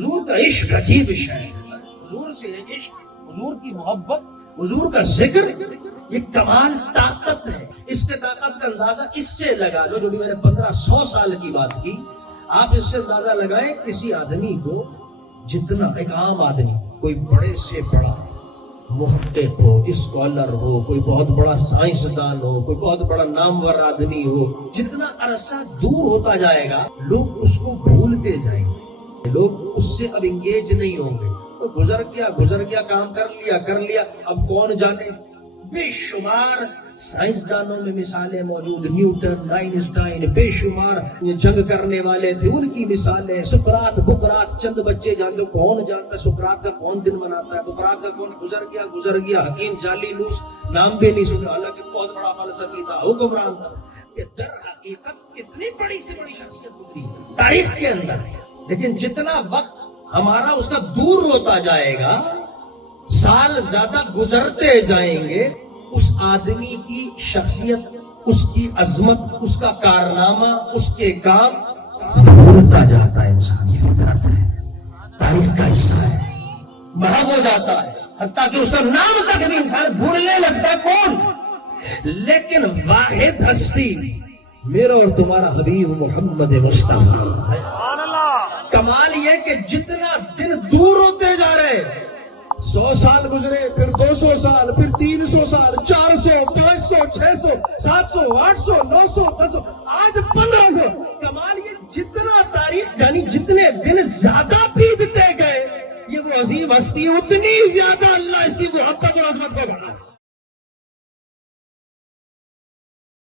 حضور کا عشق عجیب عشق ہے. حضور سے عشق، حضور کی محبت، حضور کا ذکر، یہ کمال طاقت ہے. اس کے طاقت کا اندازہ اس سے لگا لو، جو بھی میں نے 1500 سال کی بات کی، آپ اس سے اندازہ لگائیں کسی آدمی کو جتنا، ایک عام آدمی، کوئی بڑے سے بڑا محقق ہو، اسکالر ہو، کوئی بہت بڑا سائنسدان ہو، کوئی بہت بڑا نامور آدمی ہو، جتنا عرصہ دور ہوتا جائے گا لوگ اس کو بھولتے جائیں گے، لوگ اس سے اب انگیج نہیں ہوں گے. تو گزر گیا، کام کر لیا، اب کون جانے. بے شمار سائنسدانوں میں مثالیں موجود، نیوٹن، آئنسٹائن، بے شمار جنگ کرنے والے تھے، ان کی مثالیں، سقراط، بقراط، چند بچے جانتے، کون جانتا ہے سقراط کا کون دن مناتا ہے، بقراط کا کون گزر گیا. حکیم جالیلوس نام بھی نہیں سنا، حالانکہ بہت بڑا فلسفی تھا، حکمران تھا. کہ در حقیقت کتنی بڑی سے بڑی شخصیت گزری تاریخ کے اندر. لیکن جتنا وقت ہمارا اس کا دور ہوتا جائے گا، سال زیادہ گزرتے جائیں گے، اس آدمی کی شخصیت، اس کی عظمت، اس کا کارنامہ، اس کے کام بھولتا جاتا ہے. انسان یہ فطرت ہے، تاریخ کا حصہ ہے، محو ہو جاتا ہے، حتیٰ کہ اس کا نام تک بھی انسان بھولنے لگتا ہے. کون؟ لیکن واحد ہستی میرا اور تمہارا حبیب محمد مصطفیٰ. کمال یہ کہ جتنا دن دور ہوتے جا رہے، 100 سال گزرے، پھر 200 سال، پھر 300 سال، 400، 500، 600، 700، 800، 900، 1000، آج 1500. کمال یہ جتنا تاریخ، یعنی جتنے دن زیادہ بیتتے گئے، یہ وہ عظیم ہستی اتنی زیادہ اللہ اس کی محبت اور عظمت کو بڑھا.